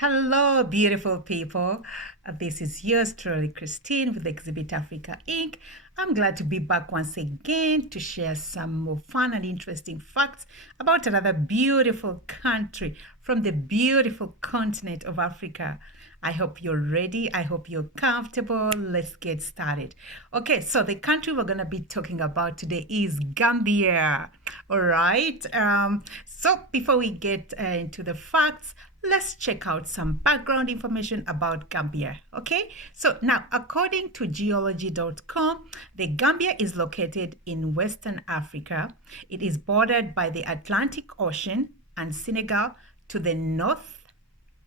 Hello, beautiful people. This is yours truly, Christine, with Exhibit Africa Inc. I'm glad to be back once again to share some more fun and interesting facts about another beautiful country from the beautiful continent of Africa. I hope you're ready. I hope you're comfortable. Let's get started. Okay, so the country we're going to be talking about today is Gambia. All right. So before we get into the facts, let's check out some background information about Gambia. Okay, so now according to geology.com, the Gambia is located in Western Africa. It is bordered by the Atlantic Ocean and Senegal to the north,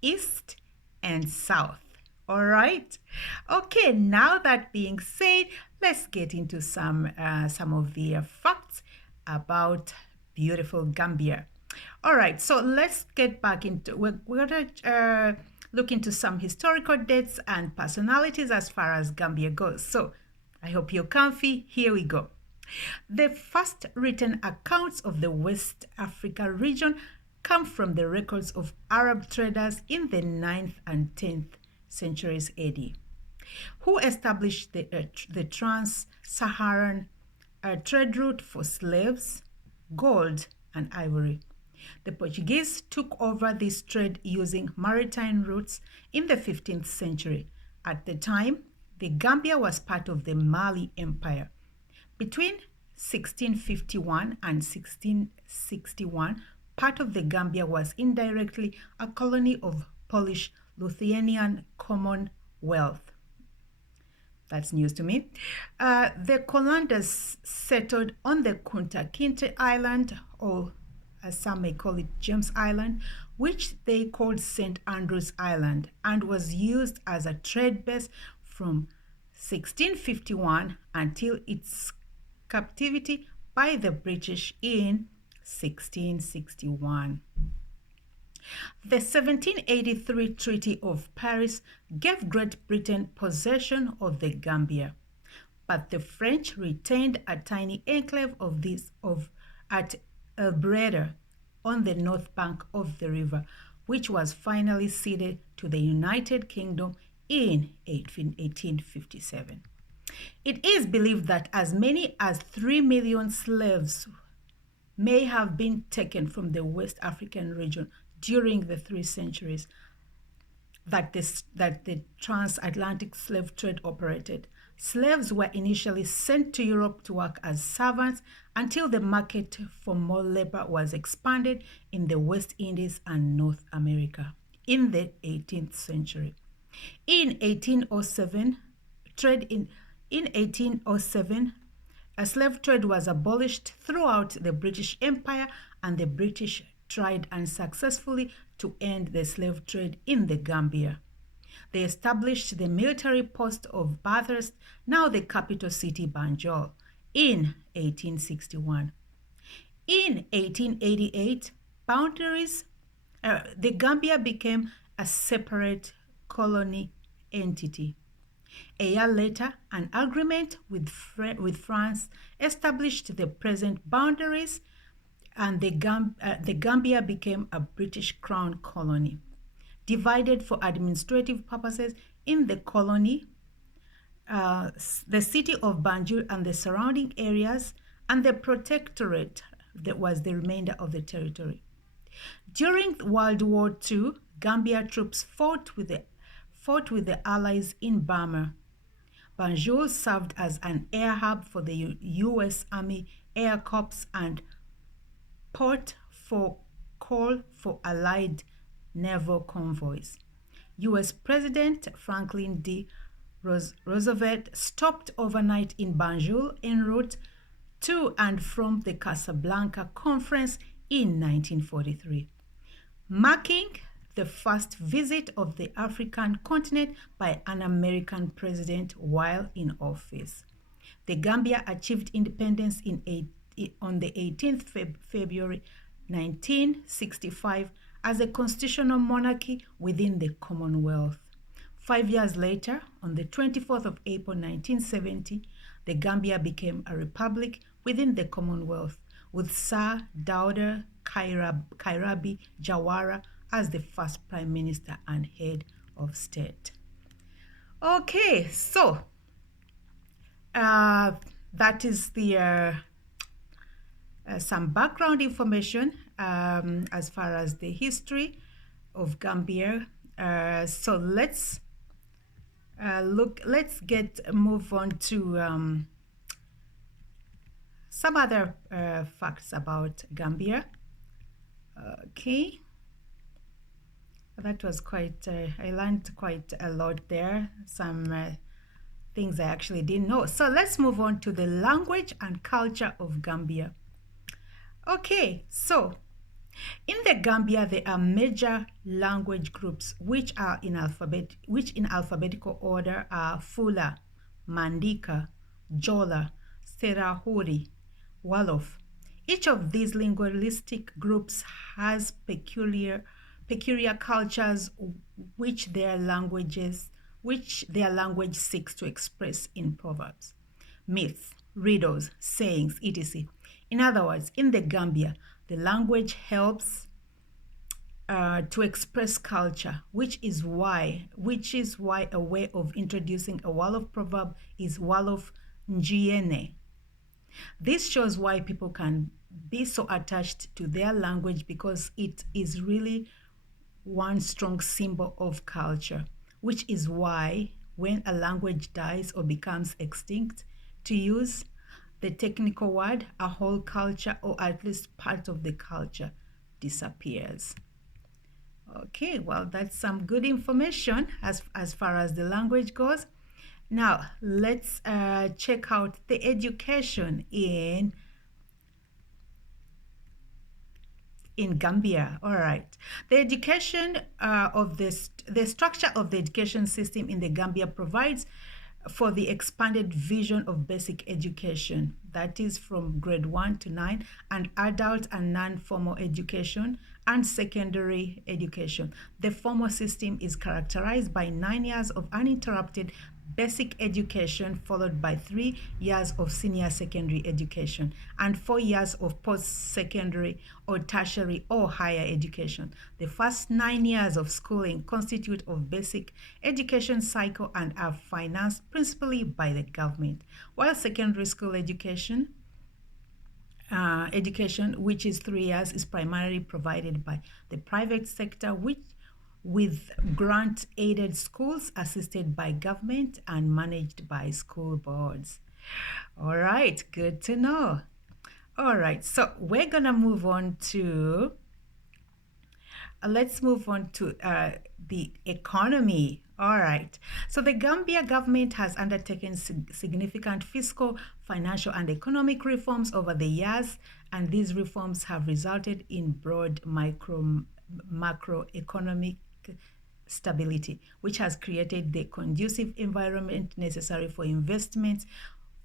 east, and south. All right. Okay, now that being said, let's get into some of the facts about beautiful Gambia. All right, so let's get back into, we're going to look into some historical dates and personalities as far as Gambia goes. So I hope you're comfy. Here we go. The first written accounts of the West Africa region come from the records of Arab traders in the 9th and 10th centuries AD, who established the trans-Saharan trade route for slaves, gold, and ivory. The Portuguese took over this trade using maritime routes in the 15th century. At the time, the Gambia was part of the Mali Empire. Between 1651 and 1661, part of the Gambia was indirectly a colony of Polish-Lithuanian Commonwealth. That's news to me. The Colanders settled on the Kunta Kinte Island, or as some may call it, James Island, which they called St. Andrews Island, and was used as a trade base from 1651 until its captivity by the British in 1661. The 1783 Treaty of Paris gave Great Britain possession of the Gambia, but the French retained a tiny enclave at El Breda on the north bank of the river, which was finally ceded to the United Kingdom in 1857. It is believed that as many as 3 million slaves may have been taken from the West African region during the 3 centuries that the transatlantic slave trade operated. Slaves were initially sent to Europe to work as servants until the market for more labor was expanded in the West Indies and North America in the 18th century. In 1807, a slave trade was abolished throughout the British Empire, and the British tried unsuccessfully to end the slave trade in the Gambia. They established the military post of Bathurst, now the capital city Banjul, in 1861. In 1888, the Gambia became a separate colony entity. A year later, an agreement with France established the present boundaries, and the Gambia became a British Crown colony. Divided for administrative purposes in the colony, the city of Banjul and the surrounding areas, and the protectorate that was the remainder of the territory. During World War II, Gambia troops fought with the Allies in Burma. Banjul served as an air hub for the U.S. Army Air Corps and port for call for Allied naval convoys. U.S. President Franklin D. Roosevelt stopped overnight in Banjul en route to and from the Casablanca Conference in 1943, marking the first visit of the African continent by an American president while in office. The Gambia achieved independence on the 18th February 1965 as a constitutional monarchy within the Commonwealth. 5 years later, on the 24th of April 1970, the Gambia became a republic within the Commonwealth, with Sir Dawda Kairabi Jawara as the first prime minister and head of state. Okay, so that is the some background information as far as the history of Gambia. So let's move on to some other facts about Gambia. Okay, that was quite, I learned quite a lot there. Some things I actually didn't know. So let's move on to the language and culture of Gambia. Okay, so in the Gambia, there are major language groups which in alphabetical order are Fula, Mandika, Jola, Serahuri, Wolof. Each of these linguistic groups has peculiar cultures which their language seeks to express in proverbs, myths, riddles, sayings, etc. In other words, in the Gambia, the language helps to express culture, which is why a way of introducing a Wolof proverb is Wolof Njiene. This shows why people can be so attached to their language, because it is really one strong symbol of culture, which is why when a language dies or becomes extinct, to use the technical word, a whole culture, or at least part of the culture, disappears. Okay, well, that's some good information as far as the language goes. Now, let's check out the education in Gambia. All right. The education the structure of the education system in the Gambia provides for the expanded vision of basic education, that is from grade 1 to 9, and adult and non-formal education and secondary education. The formal system is characterized by 9 years of uninterrupted basic education, followed by 3 years of senior secondary education and 4 years of post-secondary or tertiary or higher education. The first 9 years of schooling constitute of basic education cycle and are financed principally by the government, while secondary school education, which is 3 years, is primarily provided by the private sector, with grant-aided schools assisted by government and managed by school boards. All right, good to know. All right, so we're gonna move on to, let's move on to the economy. All right, so the Gambia government has undertaken significant fiscal, financial, and economic reforms over the years, and these reforms have resulted in broad macroeconomic stability, which has created the conducive environment necessary for investments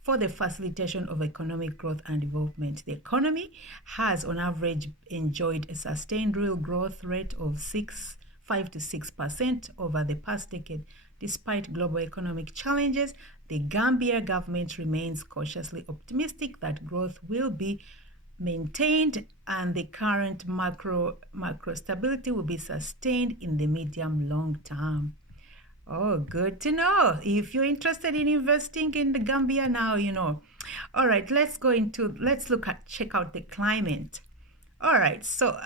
for the facilitation of economic growth and development. The economy has on average enjoyed a sustained real growth rate of 5 to 6% over the past decade. Despite global economic challenges, the Gambia government remains cautiously optimistic that growth will be maintained and the current macro stability will be sustained in the medium long term. Oh, good to know. If you're interested in investing in the Gambia now, you know. All right, let's check out the climate. All right, so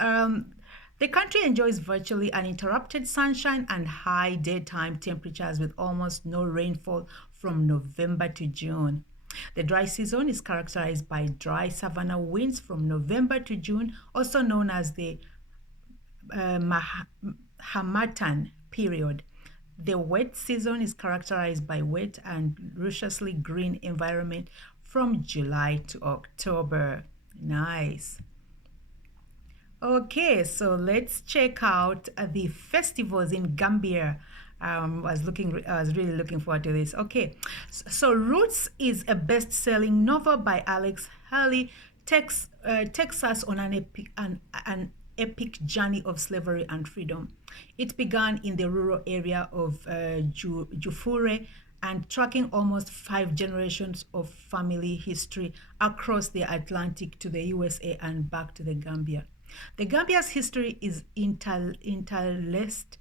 the country enjoys virtually uninterrupted sunshine and high daytime temperatures with almost no rainfall from November to June. The dry season is characterized by dry savanna winds from November to June, also known as the Hamatan period. The wet season is characterized by wet and lusciously green environment from July to October. Nice. Okay, so let's check out the festivals in Gambia. I was really looking forward to this. Okay, so Roots is a best-selling novel by Alex Haley. Takes us on an epic journey of slavery and freedom. It began in the rural area of Jufure and tracking almost 5 generations of family history across the Atlantic to the USA and back to the Gambia. The Gambia's history is interest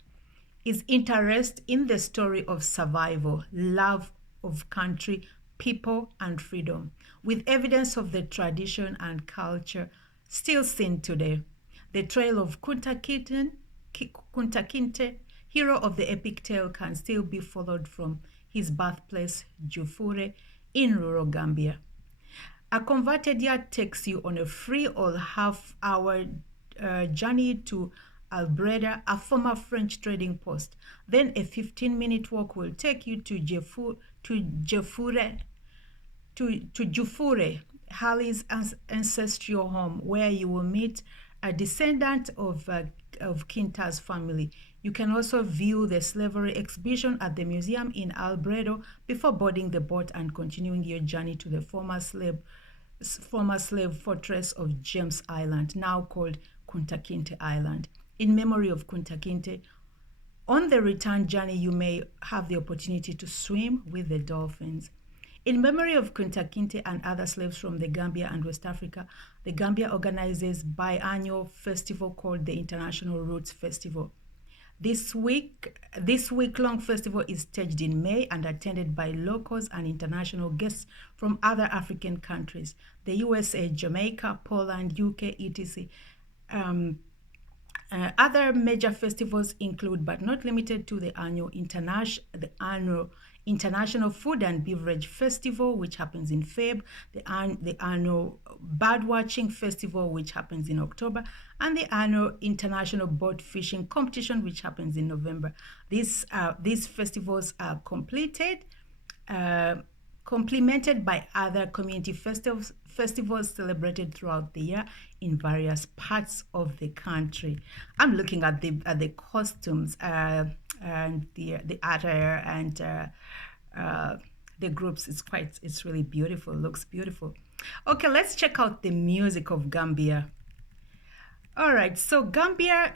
in the story of survival, love of country, people, and freedom, with evidence of the tradition and culture still seen today. The trail of Kunta Kinte, hero of the epic tale, can still be followed from his birthplace, Jufure, in rural Gambia. A converted yard takes you on a free or half-hour journey to Albreda, a former French trading post. Then a 15-minute walk will take you to Jefure, to Jufure, Hali's ancestral home, where you will meet a descendant of Kinta's family. You can also view the slavery exhibition at the museum in Albredo before boarding the boat and continuing your journey to the former slave fortress of James Island, now called Kunta Kinte Island. In memory of Kunta Kinte, on the return journey, you may have the opportunity to swim with the dolphins. In memory of Kunta Kinte and other slaves from the Gambia and West Africa, the Gambia organizes biannual festival called the International Roots Festival. This week-long festival is staged in May and attended by locals and international guests from other African countries, the USA, Jamaica, Poland, UK, etc. Other major festivals include, but not limited to, the annual International Food and Beverage Festival, which happens in Feb, the annual Birdwatching Festival, which happens in October, and the annual International Boat Fishing Competition, which happens in November. These festivals are complemented by other community festivals celebrated throughout the year in various parts of the country. I'm looking at the costumes and the attire and the groups. It's really beautiful. Looks beautiful. Okay, let's check out the music of Gambia. All right, so Gambia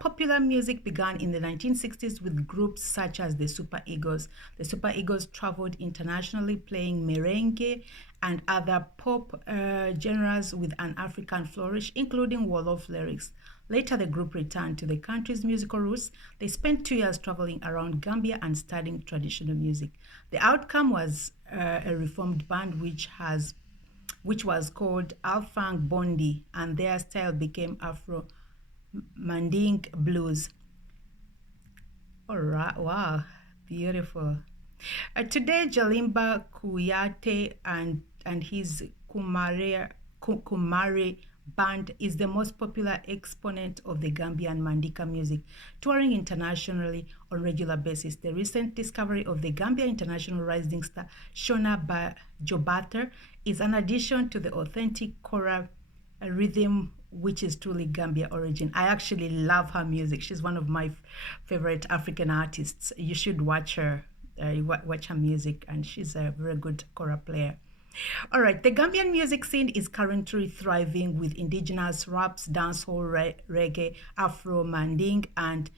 popular music began in the 1960s with groups such as the Super Eagles. The Super Eagles traveled internationally playing merengue and other pop genres with an African flourish, including Wolof lyrics. Later, the group returned to the country's musical roots. They spent 2 years traveling around Gambia and studying traditional music. The outcome was a reformed band which was called Alfang Bondi, and their style became Afro Manding Blues. All right, wow, beautiful. Today, Jalimba Kuyate and his Kumare band is the most popular exponent of the Gambian Mandika music, touring internationally on regular basis. The recent discovery of the Gambia international rising star Shona Jobater is an addition to the authentic Kora rhythm, which is truly Gambia origin. I actually love her music. She's one of my favorite African artists. You should watch her, watch her music, and she's a very good Kora player. All right, the Gambian music scene is currently thriving with indigenous raps, dancehall, reggae, Afro, Manding, and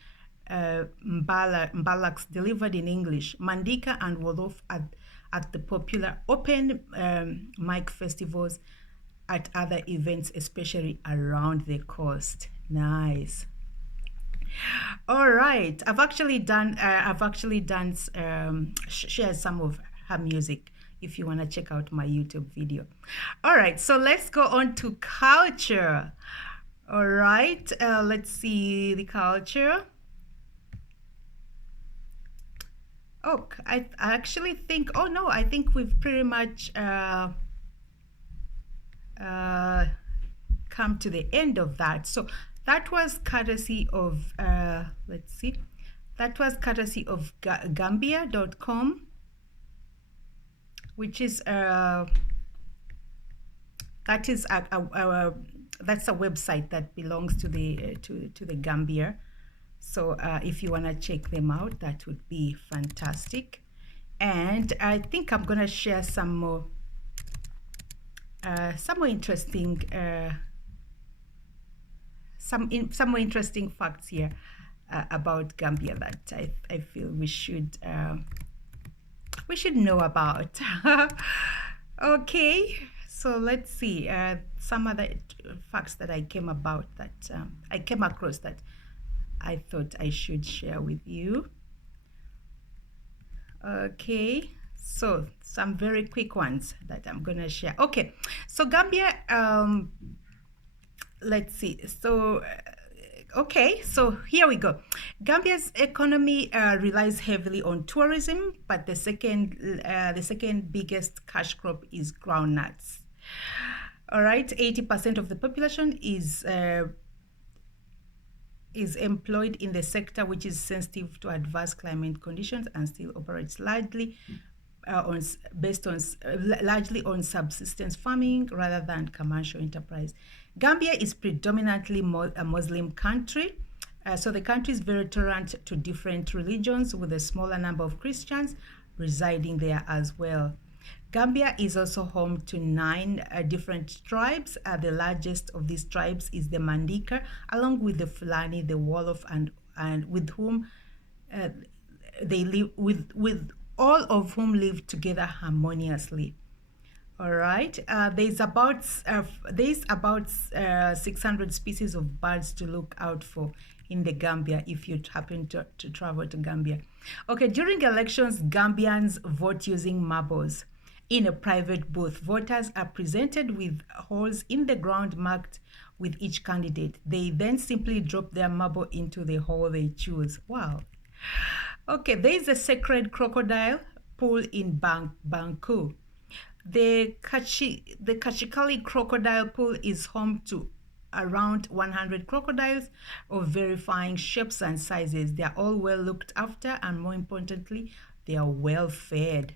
Mbalaks delivered in English. Mandika and Wolof at the popular open mic festivals, at other events, especially around the coast. Nice. All right, I've actually shared some of her music if you want to check out my YouTube video. All right, so let's go on to culture. All right, let's see the culture. Oh, I actually think, oh no, I think we've pretty much come to the end of that. So that was courtesy of, let's see, that was courtesy of Gambia.com, which is that's a website that belongs to the Gambia. So if you want to check them out, that would be fantastic. And I think I'm gonna share some more interesting some more interesting facts here about Gambia that I feel we should know about. Okay, So let's see some other facts that I came across that I thought I should share with you. Okay, so some very quick ones that I'm gonna share. Okay, so Gambia, let's see. So okay, so here we go. Gambia's economy relies heavily on tourism, but the second biggest cash crop is groundnuts. All right, 80% of the population is employed in the sector, which is sensitive to adverse climate conditions and still operates largely largely on subsistence farming rather than commercial enterprise. Gambia is predominantly a Muslim country, so the country is very tolerant to different religions, with a smaller number of Christians residing there as well. Gambia is also home to 9 different tribes. The largest of these tribes is the Mandika, along with the Fulani, the Wolof, and with whom they live with all of whom live together harmoniously. All right. There's about 600 species of birds to look out for in the Gambia if you happen to travel to Gambia. Okay, during elections, Gambians vote using marbles. In a private booth, voters are presented with holes in the ground marked with each candidate. They then simply drop their marble into the hole they choose. Wow. Okay, there is a sacred crocodile pool in Banku. The Kachikali crocodile pool is home to around 100 crocodiles of varying shapes and sizes. They are all well looked after, and more importantly, they are well fed.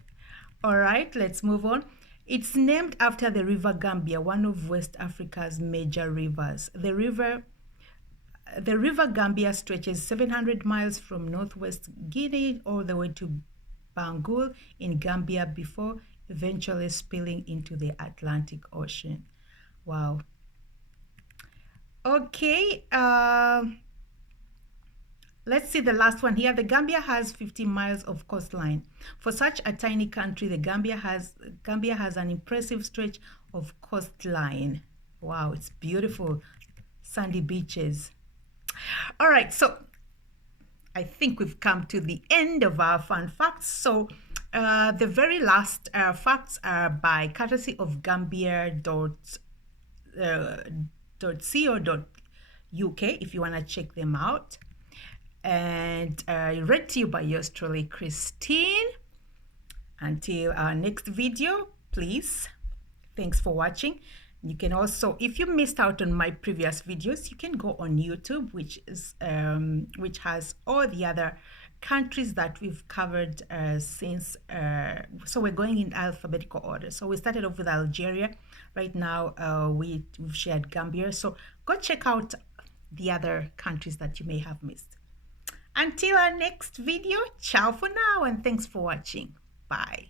All right, let's move on. It's named after the River Gambia, one of West Africa's major rivers. The river Gambia stretches 700 miles from northwest Guinea all the way to Bangul in Gambia before eventually spilling into the Atlantic Ocean. Wow. Okay, let's see the last one here. The Gambia has 50 miles of coastline. For such a tiny country, the Gambia has an impressive stretch of coastline. Wow, it's beautiful. Sandy beaches. All right, so I think we've come to the end of our fun facts. So the very last facts are by courtesy of gambia.co.uk if you want to check them out. And read to you by yours truly, Christine. Until our next video, please. Thanks for watching. You can also, if you missed out on my previous videos, you can go on YouTube, which has all the other countries that we've covered since. So we're going in alphabetical order. So we started off with Algeria. Right now, we've shared Gambia. So go check out the other countries that you may have missed. Until our next video, ciao for now, and thanks for watching. Bye.